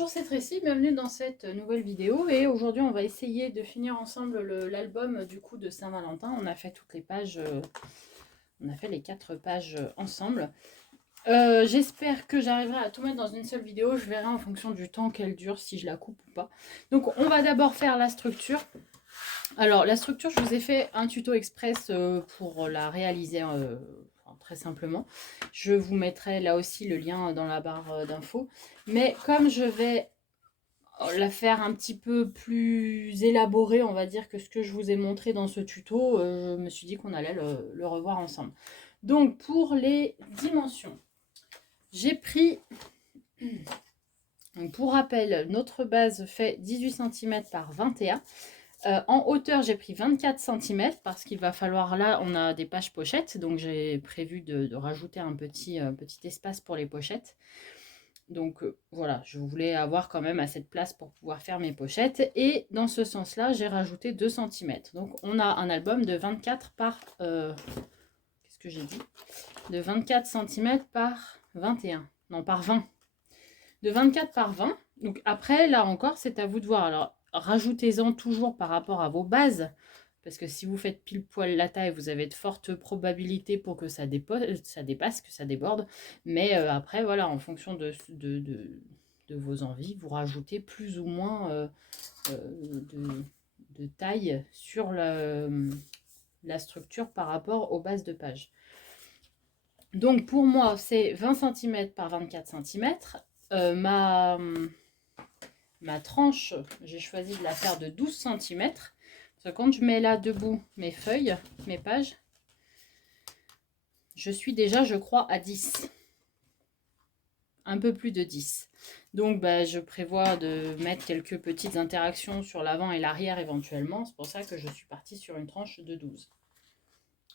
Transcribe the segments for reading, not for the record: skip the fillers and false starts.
Bonjour, c'est Tracy, bienvenue dans cette nouvelle vidéo et aujourd'hui on va essayer de finir ensemble l'album du coup de Saint-Valentin. On a fait toutes les pages, on a fait les 4 pages ensemble. J'espère que j'arriverai à tout mettre dans une seule vidéo, je verrai en fonction du temps qu'elle dure si je la coupe ou pas. Donc on va d'abord faire la structure. Alors la structure, je vous ai fait un tuto express pour la réaliser très simplement. Je vous mettrai là aussi le lien dans la barre d'infos. Mais comme je vais la faire un petit peu plus élaborée, on va dire, que ce que je vous ai montré dans ce tuto, je me suis dit qu'on allait le revoir ensemble. Donc pour les dimensions, j'ai pris, donc pour rappel, notre base fait 18 cm par 21. En hauteur, j'ai pris 24 cm parce qu'il va falloir, là, on a des pages pochettes, donc j'ai prévu de rajouter un petit espace pour les pochettes. Donc voilà, je voulais avoir quand même assez de place pour pouvoir faire mes pochettes. Et dans ce sens-là, j'ai rajouté 2 cm. Donc on a un album de 24 par... qu'est-ce que j'ai dit? De 24 cm par 21. Non, par 20. De 24 par 20. Donc après, là encore, c'est à vous de voir. Alors, rajoutez-en toujours par rapport à vos bases. Parce que si vous faites pile poil la taille, vous avez de fortes probabilités pour que ça dépasse, que ça déborde. Mais après, voilà, en fonction de vos envies, vous rajoutez plus ou moins de taille sur la structure par rapport aux bases de page. Donc pour moi, c'est 20 cm par 24 cm. Ma tranche, j'ai choisi de la faire de 12 cm. Parce que quand je mets là debout mes feuilles, mes pages, je suis déjà, je crois, à 10. Un peu plus de 10. Donc je prévois de mettre quelques petites interactions sur l'avant et l'arrière éventuellement. C'est pour ça que je suis partie sur une tranche de 12.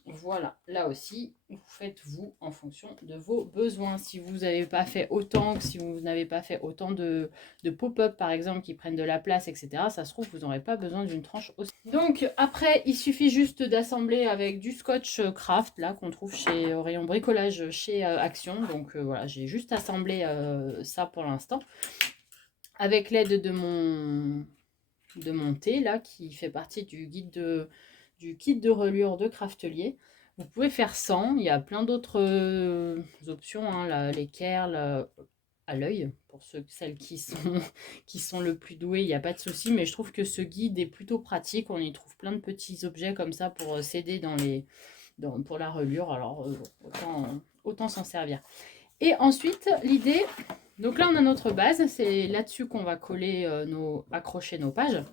Voilà, là aussi, vous faites vous en fonction de vos besoins. Si vous n'avez pas fait autant, si vous n'avez pas fait autant de pop-up par exemple qui prennent de la place, etc., ça se trouve, vous n'aurez pas besoin d'une tranche aussi. Donc après, il suffit juste d'assembler avec du scotch craft, là, qu'on trouve chez rayon bricolage chez Action. Donc voilà, j'ai juste assemblé ça pour l'instant. Avec l'aide de mon thé, là, qui fait partie du guide du kit de reliure de Craftelier. Vous pouvez faire 100, il y a plein d'autres options, hein, l'équerre à l'œil, pour celles qui sont le plus douées, il n'y a pas de souci, mais je trouve que ce guide est plutôt pratique, on y trouve plein de petits objets comme ça pour s'aider pour la reliure, alors autant s'en servir. Et ensuite, l'idée, donc là on a notre base, c'est là-dessus qu'on va coller, accrocher nos pages.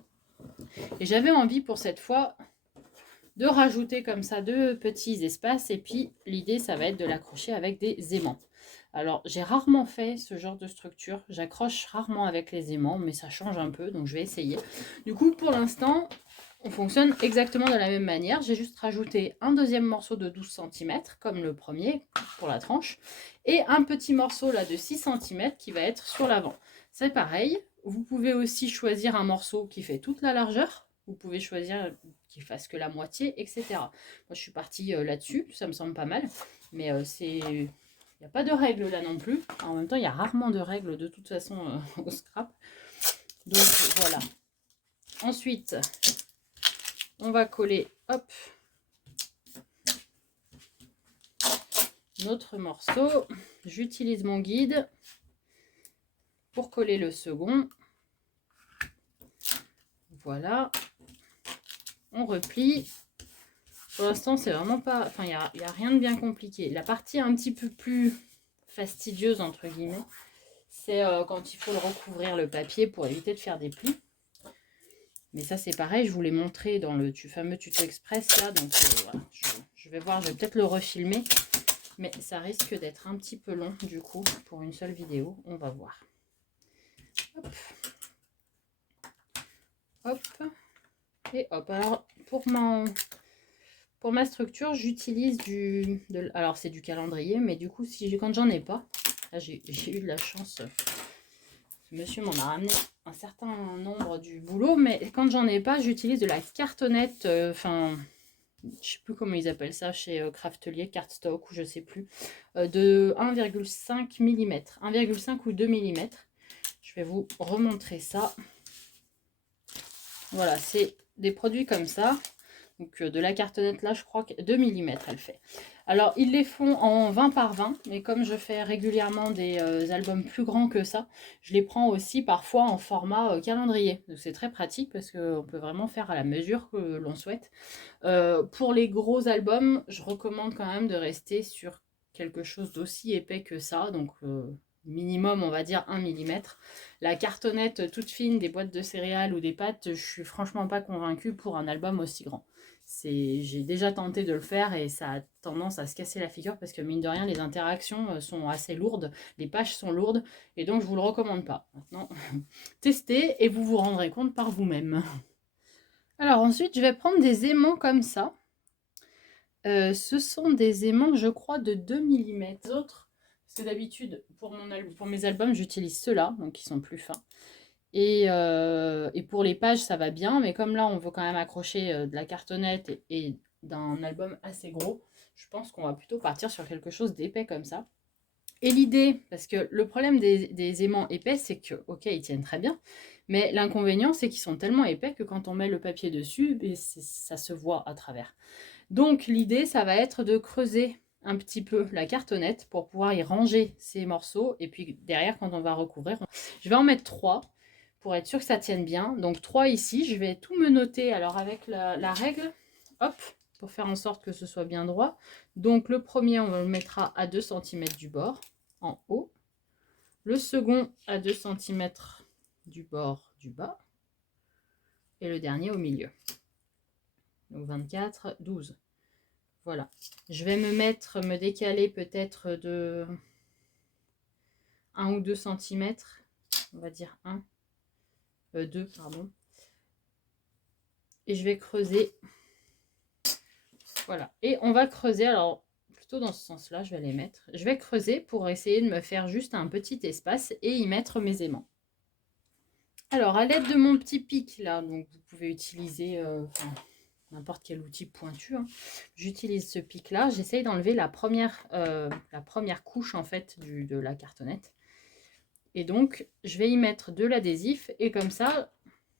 Et j'avais envie pour cette fois de rajouter comme ça 2 petits espaces et puis l'idée ça va être de l'accrocher avec des aimants. Alors j'ai rarement fait ce genre de structure, j'accroche rarement avec les aimants mais ça change un peu donc je vais essayer. Du coup pour l'instant on fonctionne exactement de la même manière, j'ai juste rajouté un deuxième morceau de 12 cm comme le premier pour la tranche et un petit morceau là de 6 cm qui va être sur l'avant. C'est pareil, vous pouvez aussi choisir un morceau qui fait toute la largeur, vous pouvez choisir qu'il fasse que la moitié, etc. Moi, je suis partie là-dessus, ça me semble pas mal. Mais il n'y a pas de règles là non plus. En même temps, il y a rarement de règles de toute façon au scrap. Donc voilà. Ensuite, on va coller, hop, notre morceau. J'utilise mon guide pour coller le second. Voilà. On replie. Pour l'instant, c'est vraiment pas... Enfin, il n'y a rien de bien compliqué. La partie un petit peu plus fastidieuse, entre guillemets, c'est quand il faut le recouvrir le papier pour éviter de faire des plis. Mais ça, c'est pareil, je vous l'ai montré dans le fameux tuto express, là. Donc, voilà, je vais voir, je vais peut-être le refilmer. Mais ça risque d'être un petit peu long, du coup, pour une seule vidéo. On va voir. Hop. Hop. Et hop. Alors, pour ma structure, j'utilise alors c'est du calendrier, mais du coup, quand j'en ai pas, là j'ai eu de la chance. Ce monsieur m'en a ramené un certain nombre du boulot, mais quand j'en ai pas, j'utilise de la cartonnette, enfin, je sais plus comment ils appellent ça chez Craftelier, cardstock ou je sais plus, de 1,5 mm, 1,5 ou 2 mm. Je Je vais vous remontrer ça. Voilà, c'est des produits comme ça. Donc de la cartonnette là, je crois que 2 mm elle fait. Alors ils les font en 20 par 20, mais comme je fais régulièrement des albums plus grands que ça, je les prends aussi parfois en format calendrier. C'est très pratique parce qu'on peut vraiment faire à la mesure que l'on souhaite. Pour les gros albums, je recommande quand même de rester sur quelque chose d'aussi épais que ça, donc minimum on va dire 1 mm. La cartonnette toute fine des boîtes de céréales ou des pâtes, je suis franchement pas convaincue pour un album aussi grand. J'ai déjà tenté de le faire et ça a tendance à se casser la figure parce que mine de rien les interactions sont assez lourdes, les pages sont lourdes et donc je vous le recommande pas. Maintenant, testez et vous vous rendrez compte par vous-même. Alors ensuite je vais prendre des aimants comme ça. Ce sont des aimants, je crois, de 2 mm. Les autres, parce que d'habitude, pour mes albums, j'utilise ceux-là, donc ils sont plus fins. Et pour les pages, ça va bien, mais comme là, on veut quand même accrocher de la cartonnette et d'un album assez gros, je pense qu'on va plutôt partir sur quelque chose d'épais comme ça. Et l'idée, parce que le problème des aimants épais, c'est que, ok, ils tiennent très bien, mais l'inconvénient, c'est qu'ils sont tellement épais que quand on met le papier dessus, ça se voit à travers. Donc l'idée, ça va être de creuser un petit peu la cartonnette pour pouvoir y ranger ces morceaux. Et puis derrière, quand on va recouvrir, je vais en mettre 3 pour être sûr que ça tienne bien. Donc 3 ici, je vais tout me noter. Alors avec la règle, hop, pour faire en sorte que ce soit bien droit. Donc le premier, on le mettra à 2 cm du bord, en haut. Le second à 2 cm du bord du bas. Et le dernier au milieu. Donc 24, 12. Voilà. Je vais me décaler peut-être de 1 ou 2 cm. On va dire 2, pardon. Et je vais creuser. Voilà. Et on va creuser, alors plutôt dans ce sens-là, je vais les mettre. Je vais creuser pour essayer de me faire juste un petit espace et y mettre mes aimants. Alors, à l'aide de mon petit pic, là, donc vous pouvez utiliser n'importe quel outil pointu, hein. J'utilise ce pic là, j'essaye d'enlever la première couche en fait de la cartonnette et donc je vais y mettre de l'adhésif et comme ça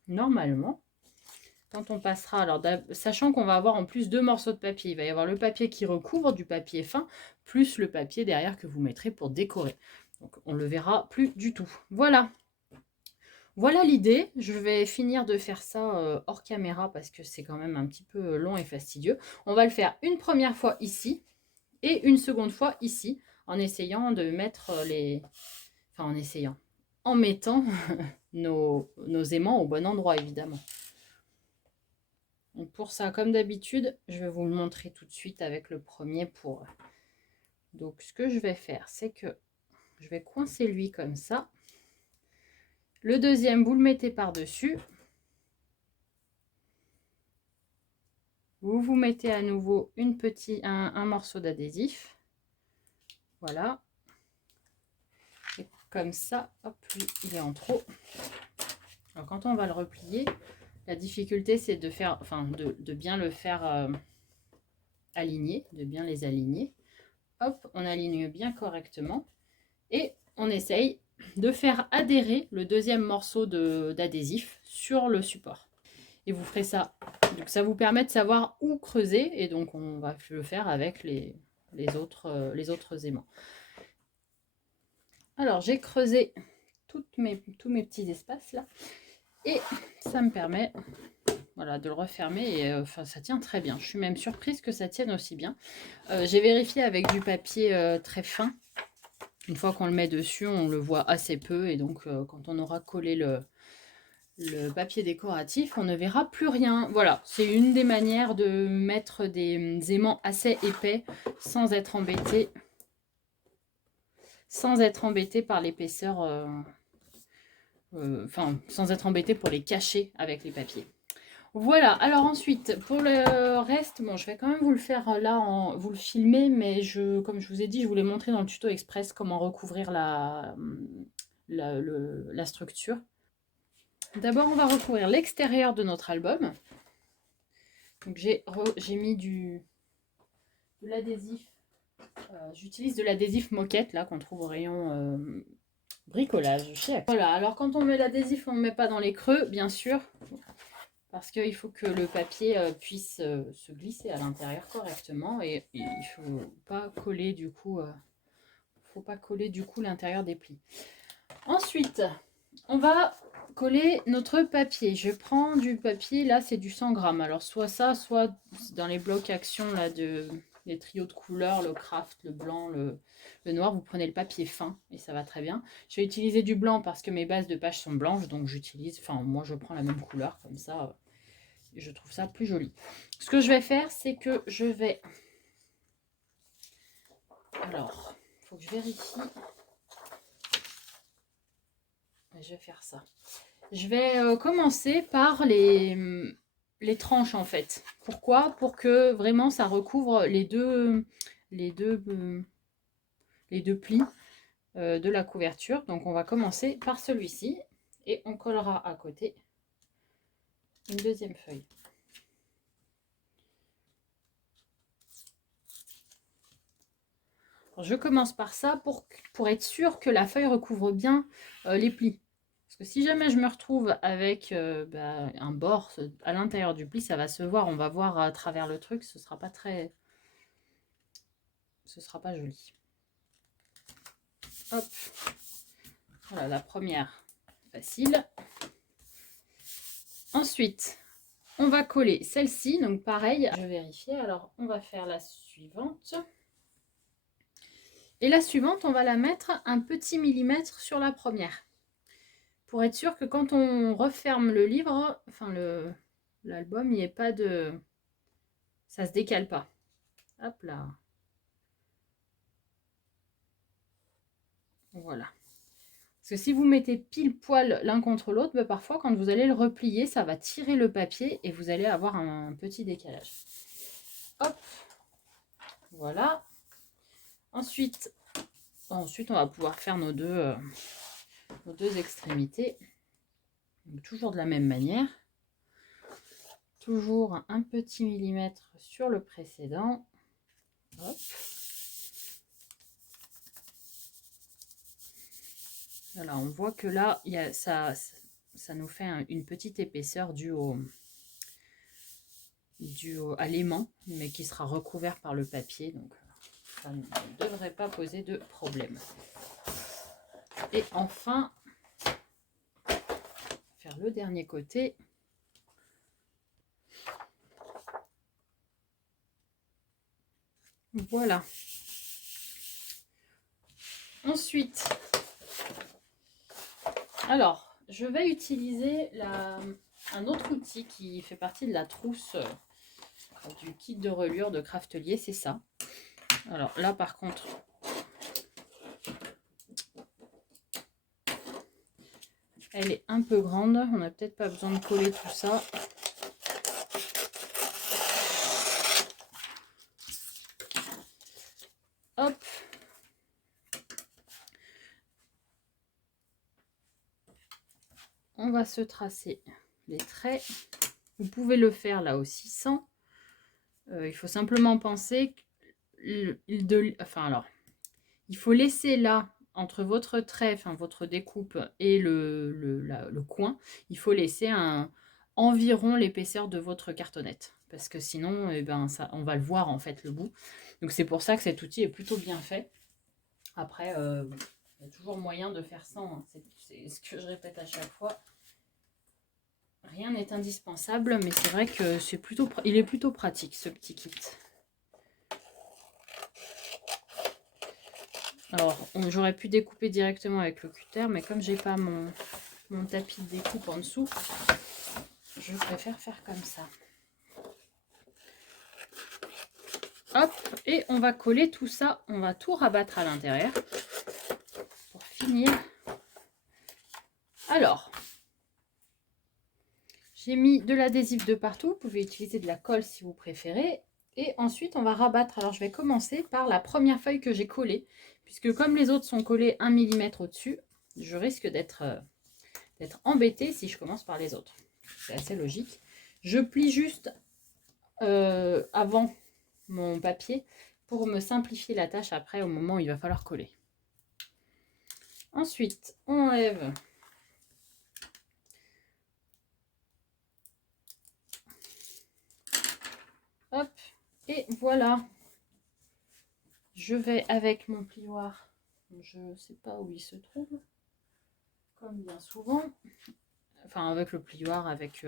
normalement quand on passera, alors sachant qu'on va avoir en plus 2 morceaux de papier, il va y avoir le papier qui recouvre du papier fin plus le papier derrière que vous mettrez pour décorer, donc on le verra plus du tout. Voilà l'idée. Je vais finir de faire ça hors caméra parce que c'est quand même un petit peu long et fastidieux. On va le faire une première fois ici et une seconde fois ici en essayant de mettre en mettant nos aimants au bon endroit évidemment. Donc pour ça, comme d'habitude, je vais vous le montrer tout de suite avec le premier pour. Donc ce que je vais faire, c'est que je vais coincer lui comme ça. Le deuxième, vous le mettez par-dessus. Vous mettez à nouveau un morceau d'adhésif. Voilà. Et comme ça, hop, lui, il est en trop. Alors quand on va le replier, la difficulté c'est de faire, de bien le faire aligner, de bien les aligner. Hop, on aligne bien correctement. Et on essaye de faire adhérer le deuxième morceau d'adhésif sur le support. Et vous ferez ça. Donc ça vous permet de savoir où creuser. Et donc on va le faire avec les autres aimants. Alors j'ai creusé tous mes petits espaces là. Et ça me permet voilà, de le refermer. Et ça tient très bien. Je suis même surprise que ça tienne aussi bien. J'ai vérifié avec du papier très fin. Une fois qu'on le met dessus, on le voit assez peu. Et donc quand on aura collé le papier décoratif, on ne verra plus rien. Voilà, c'est une des manières de mettre des aimants assez épais sans être embêté par l'épaisseur, sans être embêté pour les cacher avec les papiers. Voilà, alors ensuite, pour le reste, bon, je vais quand même vous le faire là, vous le filmer, mais comme je vous ai dit, je vous l'ai montré dans le tuto express comment recouvrir la structure. D'abord, on va recouvrir l'extérieur de notre album. Donc j'ai mis de l'adhésif. J'utilise de l'adhésif moquette là qu'on trouve au rayon Bricolage, chef. Voilà, alors quand on met l'adhésif, on ne met pas dans les creux, bien sûr, parce qu'il faut que le papier puisse se glisser à l'intérieur correctement et il ne faut pas coller du coup, l'intérieur des plis. Ensuite, on va coller notre papier. Je prends du papier, là c'est du 100 grammes. Alors soit ça, soit dans les blocs action là les trios de couleurs, le craft, le blanc, le noir, vous prenez le papier fin et ça va très bien. Je vais utiliser du blanc parce que mes bases de page sont blanches, donc moi je prends la même couleur comme ça. Je trouve ça plus joli. Ce que je vais faire, c'est que je vais... Alors, il faut que je vérifie. Je vais faire ça. Je vais commencer par les tranches en fait. Pourquoi? Pour que vraiment ça recouvre les deux plis de la couverture. Donc on va commencer par celui-ci et on collera à côté une deuxième feuille. Alors, je commence par ça pour être sûr que la feuille recouvre bien les plis. Parce que si jamais je me retrouve avec un bord à l'intérieur du pli, ça va se voir. On va voir à travers le truc. Ce sera pas joli. Hop. Voilà la première. Facile. Ensuite, on va coller celle-ci. Donc pareil, je vais vérifier. Alors, on va faire la suivante. Et la suivante, on va la mettre un petit millimètre sur la première. Pour être sûr que quand on referme le livre, enfin l'album, il n'y ait pas de... Ça se décale pas. Hop là. Voilà. Parce que si vous mettez pile poil l'un contre l'autre, parfois quand vous allez le replier, ça va tirer le papier et vous allez avoir un petit décalage. Hop. Voilà. Ensuite, on va pouvoir faire nos deux extrémités. Donc, toujours de la même manière. Toujours un petit millimètre sur le précédent. Hop. Voilà, on voit que là, ça nous fait une petite épaisseur due à l'aimant, mais qui sera recouvert par le papier. Donc, ça ne devrait pas poser de problème. Et enfin, faire le dernier côté. Voilà. Ensuite, alors, je vais utiliser un autre outil qui fait partie de la trousse du kit de reliure de Craftelier, c'est ça. Alors là, par contre, elle est un peu grande. On n'a peut-être pas besoin de coller tout ça. Hop. On va se tracer les traits. Vous pouvez le faire là aussi sans. Il faut simplement penser il faut laisser là entre votre trait, enfin votre découpe et le coin, il faut laisser environ l'épaisseur de votre cartonnette, parce que sinon on va le voir en fait le bout. Donc c'est pour ça que cet outil est plutôt bien fait. Après il y a toujours moyen de faire sans, hein. C'est ce que je répète à chaque fois. Rien n'est indispensable, mais c'est vrai que il est plutôt pratique ce petit kit. Alors, j'aurais pu découper directement avec le cutter, mais comme j'ai pas mon tapis de découpe en dessous, je préfère faire comme ça. Hop, et on va coller tout ça, on va tout rabattre à l'intérieur pour finir. Alors, j'ai mis de l'adhésif de partout, vous pouvez utiliser de la colle si vous préférez. Et ensuite, on va rabattre. Alors, je vais commencer par la première feuille que j'ai collée, puisque comme les autres sont collés 1 mm au-dessus, je risque d'être embêtée si je commence par les autres. C'est assez logique. Je plie juste avant mon papier pour me simplifier la tâche après au moment où il va falloir coller. Ensuite, on enlève hop, et voilà. Je vais avec mon plioir, je ne sais pas où il se trouve, comme bien souvent. Enfin, avec le plioir, avec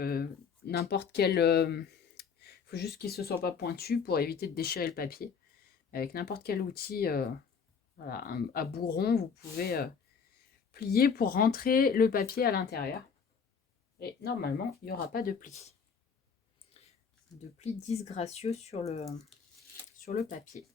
n'importe quel... Il faut juste qu'il ne se soit pas pointu pour éviter de déchirer le papier. Avec n'importe quel outil, voilà, à bourron, vous pouvez plier pour rentrer le papier à l'intérieur. Et normalement, il n'y aura pas de pli. De pli disgracieux sur le papier.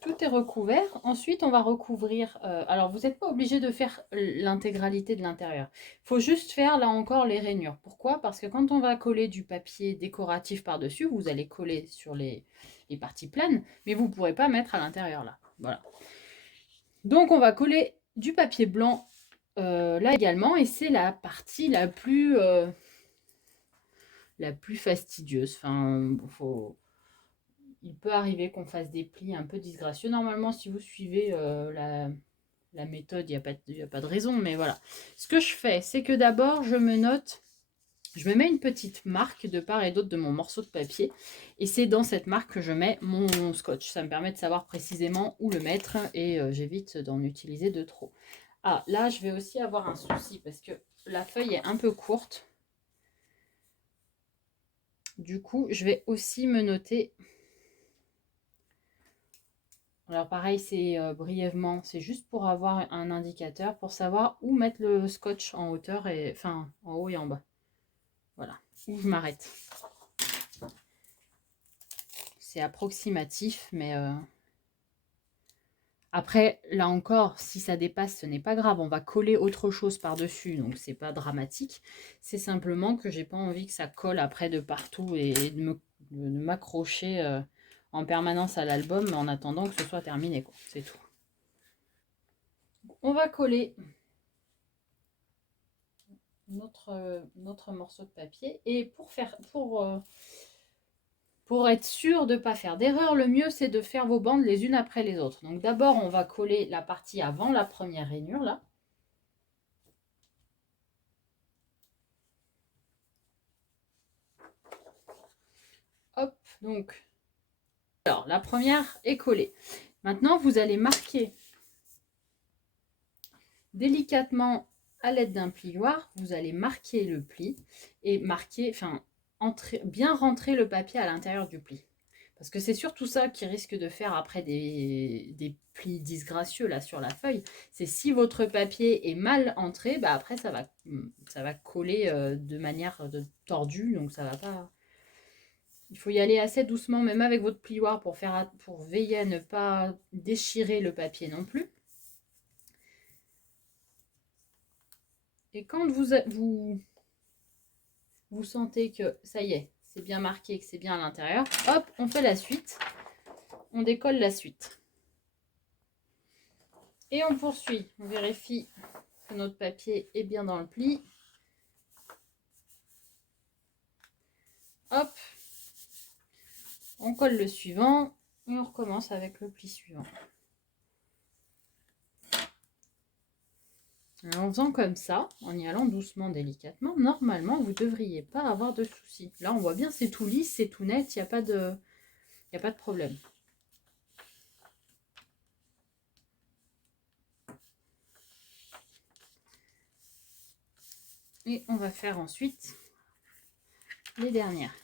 Tout est recouvert. Ensuite, on va recouvrir... alors, vous n'êtes pas obligé de faire l'intégralité de l'intérieur. Il faut juste faire, là encore, les rainures. Pourquoi? Parce que quand on va coller du papier décoratif par-dessus, vous allez coller sur les parties pleines, mais vous ne pourrez pas mettre à l'intérieur, là. Voilà. Donc, on va coller du papier blanc là également, et c'est la partie la plus fastidieuse. Enfin, il peut arriver qu'on fasse des plis un peu disgracieux. Normalement, si vous suivez la méthode, il n'y a pas de raison, mais voilà. Ce que je fais, c'est que d'abord, je me mets une petite marque de part et d'autre de mon morceau de papier. Et c'est dans cette marque que je mets mon scotch. Ça me permet de savoir précisément où le mettre et j'évite d'en utiliser de trop. Ah, là, je vais aussi avoir un souci parce que la feuille est un peu courte. Du coup, je vais aussi me noter... Alors pareil, c'est brièvement, c'est juste pour avoir un indicateur, pour savoir où mettre le scotch en hauteur, et enfin en haut et en bas. Voilà, où je m'arrête. C'est approximatif, mais après, là encore, si ça dépasse, ce n'est pas grave. On va coller autre chose par-dessus, donc c'est pas dramatique. C'est simplement que j'ai pas envie que ça colle après de partout et de m'accrocher en permanence à l'album en attendant que ce soit terminé, quoi. C'est tout. On va coller notre morceau de papier, et pour être sûr de ne pas faire d'erreur, le mieux c'est de faire vos bandes les unes après les autres. Donc d'abord on va coller la partie avant la première rainure là. Hop, donc alors la première est collée. Maintenant vous allez marquer délicatement à l'aide d'un plioir, vous allez marquer le pli et marquer, enfin bien rentrer le papier à l'intérieur du pli. Parce que c'est surtout ça qui risque de faire après des plis disgracieux là sur la feuille. C'est si votre papier est mal entré, bah après ça va coller de manière tordue, donc ça va pas. Il faut y aller assez doucement, même avec votre plioir, pour veiller à ne pas déchirer le papier non plus. Et quand vous sentez que ça y est, c'est bien marqué, que c'est bien à l'intérieur, hop, on fait la suite. On décolle la suite. Et on poursuit. On vérifie que notre papier est bien dans le pli. Hop. On colle le suivant. Et on recommence avec le pli suivant. Et en faisant comme ça, en y allant doucement, délicatement, normalement, vous ne devriez pas avoir de soucis. Là, on voit bien, c'est tout lisse, c'est tout net, il n'y a pas de problème. Et on va faire ensuite les dernières.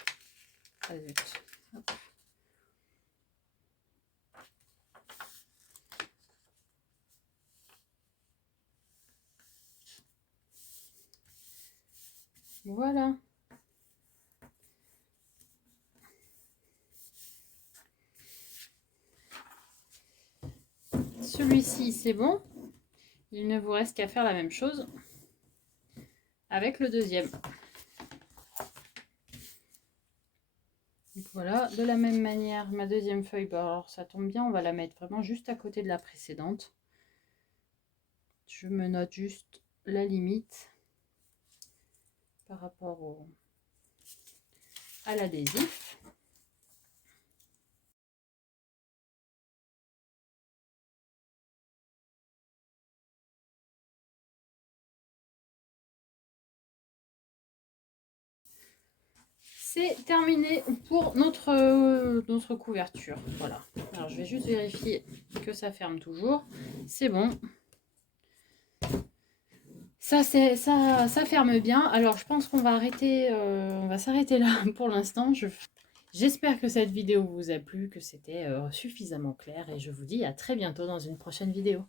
Ah, zut. Hop. Voilà. Celui-ci, c'est bon. Il ne vous reste qu'à faire la même chose avec le deuxième. Donc voilà, de la même manière, ma deuxième feuille, bah alors ça tombe bien, on va la mettre vraiment juste à côté de la précédente. Je me note juste la limite par rapport à l'adhésif. c'est terminé pour notre couverture. Voilà. Alors, je vais juste vérifier que ça ferme toujours. C'est bon. Ça ferme bien. Alors, je pense qu'on va arrêter, on va s'arrêter là pour l'instant. J'espère que cette vidéo vous a plu, que c'était suffisamment clair. Et je vous dis à très bientôt dans une prochaine vidéo.